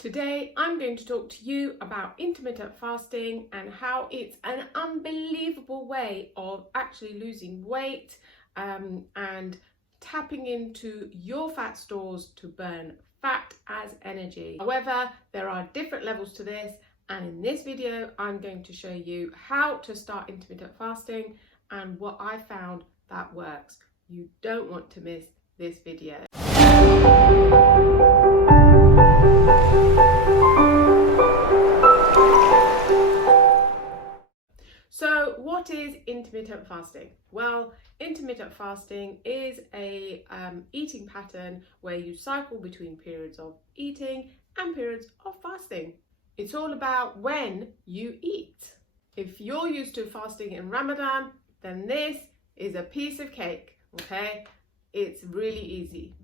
Today I'm going to talk to you about intermittent fasting and how it's an unbelievable way of actually losing weight and tapping into your fat stores to burn fat as energy. However, there are different levels to this, and in this video I'm going to show you how to start intermittent fasting and what I found that works. You don't want to miss this video. So what is intermittent fasting? Well, intermittent fasting is a eating pattern where you cycle between periods of eating and periods of fasting. It's all about when you eat. If you're used to fasting in Ramadan, then this is a piece of cake, okay? It's really easy.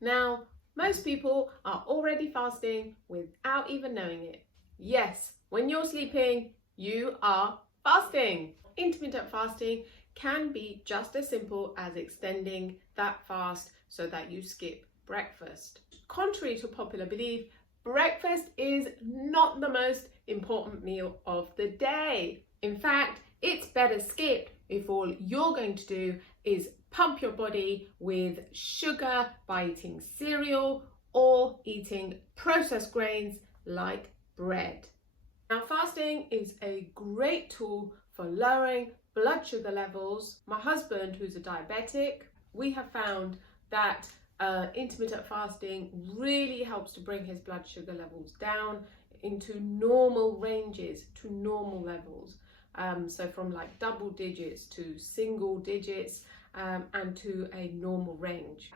Now, most people are already fasting without even knowing it. Yes, when you're sleeping, you are fasting. Intermittent fasting can be just as simple as extending that fast so that you skip breakfast. Contrary to popular belief, breakfast is not the most important meal of the day. In fact, it's better skipped if all you're going to do is pump your body with sugar by eating cereal or eating processed grains like bread. Now, fasting is a great tool for lowering blood sugar levels. My husband, who's a diabetic, we have found that intermittent fasting really helps to bring his blood sugar levels down into normal ranges, to normal levels. So from like double digits to single digits and to a normal range.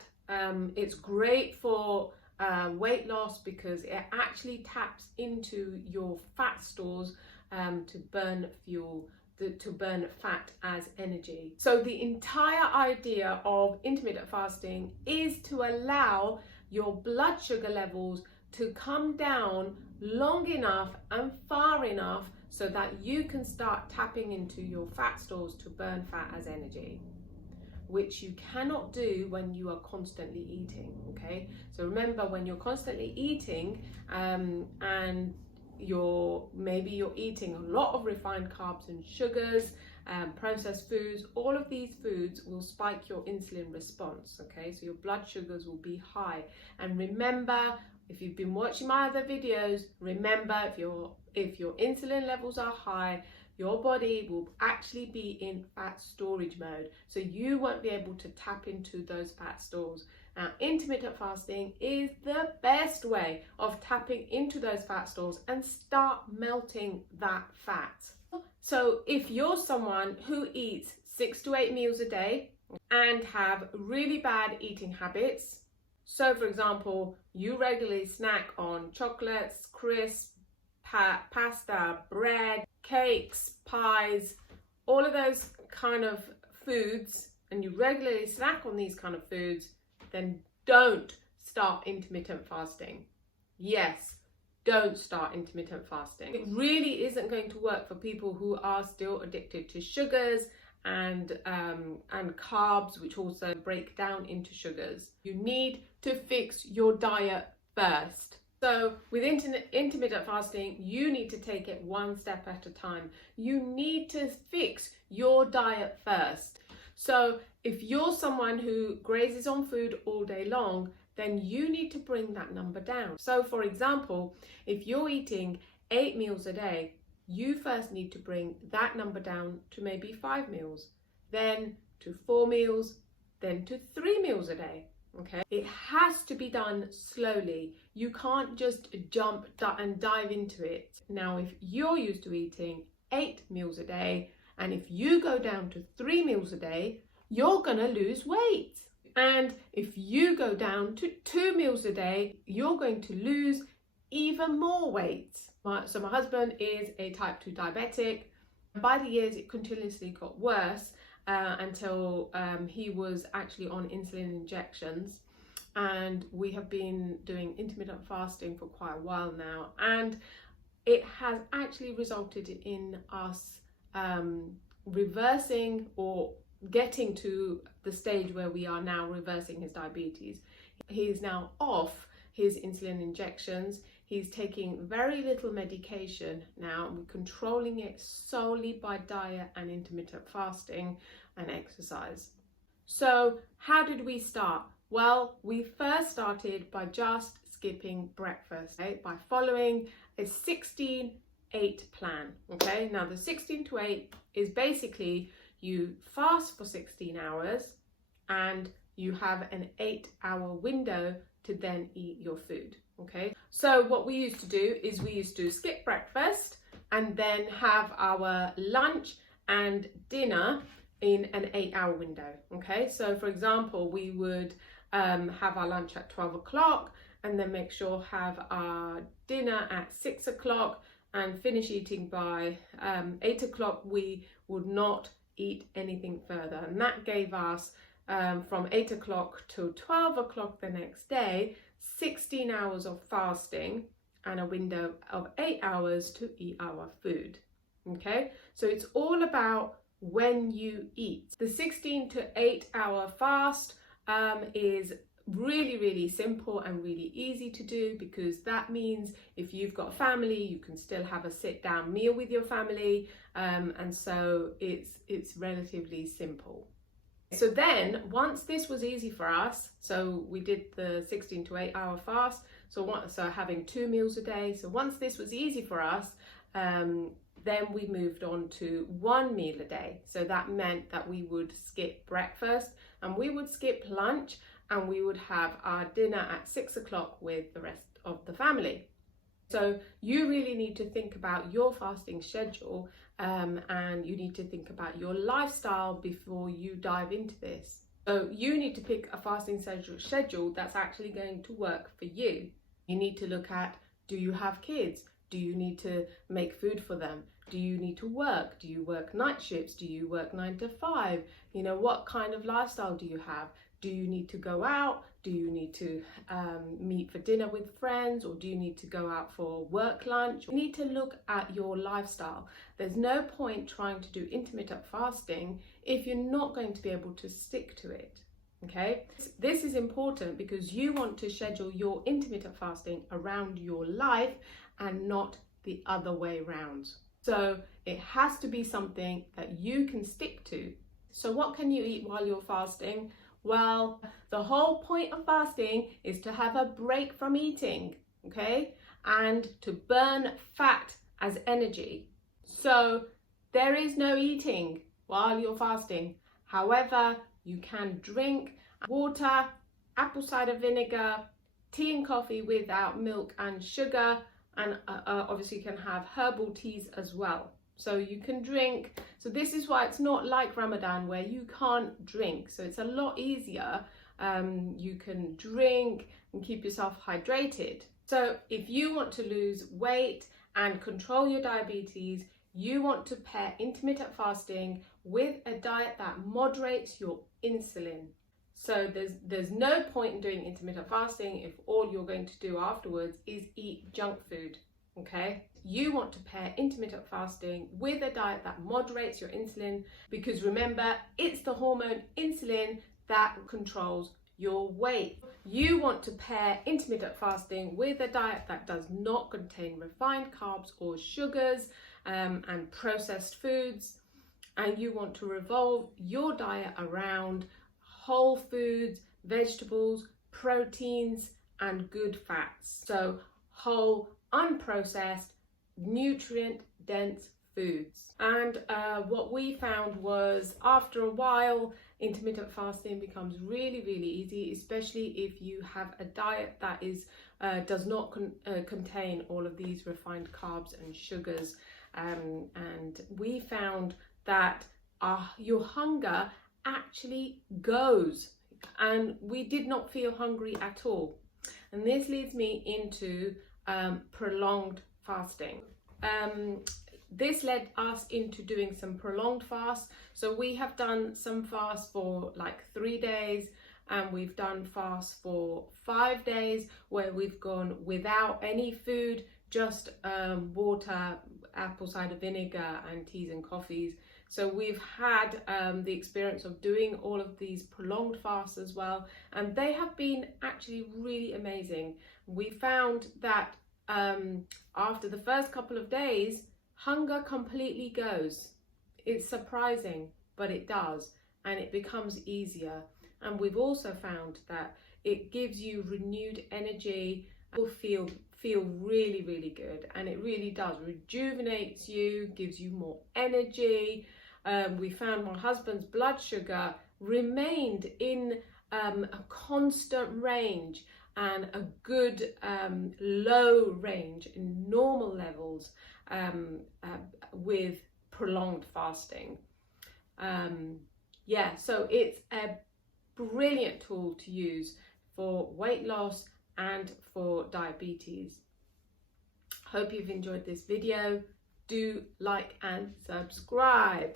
It's great for weight loss because it actually taps into your fat stores to burn fuel, to burn fat as energy. So the entire idea of intermittent fasting is to allow your blood sugar levels to come down long enough and far enough so that you can start tapping into your fat stores to burn fat as energy, which you cannot do when you are constantly eating. Okay, so remember, when you're constantly eating and maybe you're eating a lot of refined carbs and sugars, processed foods, all of these foods will spike your insulin response. Okay, so your blood sugars will be high. And remember, if you've been watching my other videos, remember, if your insulin levels are high, your body will actually be in fat storage mode, so you won't be able to tap into those fat stores. Now, intermittent fasting is the best way of tapping into those fat stores and start melting that fat. So if you're someone who eats 6 to 8 meals a day and have really bad eating habits, so for example, you regularly snack on chocolates, crisps, pasta, bread, cakes, pies, all of those kind of foods, and you regularly snack on these kind of foods, then don't start intermittent fasting. Yes, don't start intermittent fasting. It really isn't going to work for people who are still addicted to sugars and carbs, which also break down into sugars. You need to fix your diet first. So with intermittent fasting, you need to take it one step at a time. You need to fix your diet first. So if you're someone who grazes on food all day long, then you need to bring that number down. So for example, if you're eating 8 meals a day, you first need to bring that number down to maybe 5 meals, then to 4 meals, then to 3 meals a day. Okay, it has to be done slowly. You can't just jump and dive into it. Now, if you're used to eating 8 meals a day, and if you go down to 3 meals a day, you're gonna lose weight. And if you go down to 2 meals a day, you're going to lose even more weight. So my husband is a type 2 diabetic. By the years, it continuously got worse until he was actually on insulin injections. And we have been doing intermittent fasting for quite a while now. And it has actually resulted in us reversing or getting to the stage where we are now reversing his diabetes. He is now off his insulin injections. He's taking very little medication now, and we're controlling it solely by diet and intermittent fasting and exercise. So how did we start? Well, we first started by just skipping breakfast, okay? By following a 16-8 plan, okay? Now the 16-8 is basically you fast for 16 hours and you have an 8-hour window to then eat your food, okay? So what we used to do is we used to skip breakfast and then have our lunch and dinner in an 8-hour window, okay? So for example, we would have our lunch at 12 o'clock and then make sure have our dinner at 6 o'clock and finish eating by 8 o'clock. We would not eat anything further, and that gave us from 8 o'clock to 12 o'clock the next day 16 hours of fasting and a window of 8 hours to eat our food, okay? So it's all about when you eat. The 16 to 8 hour fast is really simple and really easy to do, because that means if you've got a family, you can still have a sit down meal with your family, and so it's relatively simple. So then once this was easy for us, so we did the 16 to 8 hour fast, so having 2 meals a day. So once this was easy for us, then we moved on to 1 meal a day. So that meant that we would skip breakfast and we would skip lunch, and we would have our dinner at 6 o'clock with the rest of the family. So you really need to think about your fasting schedule, and you need to think about your lifestyle before you dive into this. So you need to pick a fasting schedule that's actually going to work for you. You need to look at, do you have kids? Do you need to make food for them? Do you need to work? Do you work night shifts? Do you work 9 to 5? You know, what kind of lifestyle do you have? Do you need to go out? Do you need to meet for dinner with friends, or do you need to go out for work lunch? You need to look at your lifestyle. There's no point trying to do intermittent fasting if you're not going to be able to stick to it. Okay, this is important because you want to schedule your intermittent fasting around your life and not the other way around. So it has to be something that you can stick to. So what can you eat while you're fasting? Well, the whole point of fasting is to have a break from eating, okay? And to burn fat as energy. So there is no eating while you're fasting. However, you can drink water, apple cider vinegar, tea and coffee without milk and sugar, and obviously you can have herbal teas as well. So you can drink. So this is why it's not like Ramadan where you can't drink. So it's a lot easier. You can drink and keep yourself hydrated. So if you want to lose weight and control your diabetes, you want to pair intermittent fasting with a diet that moderates your insulin. So there's no point in doing intermittent fasting if all you're going to do afterwards is eat junk food, okay? You want to pair intermittent fasting with a diet that moderates your insulin, because remember, it's the hormone insulin that controls your weight. You want to pair intermittent fasting with a diet that does not contain refined carbs or sugars and processed foods, and you want to revolve your diet around whole foods, vegetables, proteins, and good fats. So whole, unprocessed, nutrient-dense foods. And what we found was, after a while, intermittent fasting becomes really easy, especially if you have a diet that does not contain all of these refined carbs and sugars. And we found that your hunger actually goes, and we did not feel hungry at all. And this leads me into prolonged fasting. This led us into doing some prolonged fasts. So we have done some fasts for like 3 days, and we've done fasts for 5 days where we've gone without any food, just water, apple cider vinegar, and teas and coffees. So we've had the experience of doing all of these prolonged fasts as well, and they have been actually really amazing. we found that after the first couple of days, hunger completely goes. It's surprising, but it does, and it becomes easier. And we've also found that it gives you renewed energy. You'll feel really, really good, and it really does rejuvenates you, gives you more energy. We found my husband's blood sugar remained in a constant range and a good low range in normal levels with prolonged fasting. Yeah, so it's a brilliant tool to use for weight loss and for diabetes. Hope you've enjoyed this video. Do like and subscribe.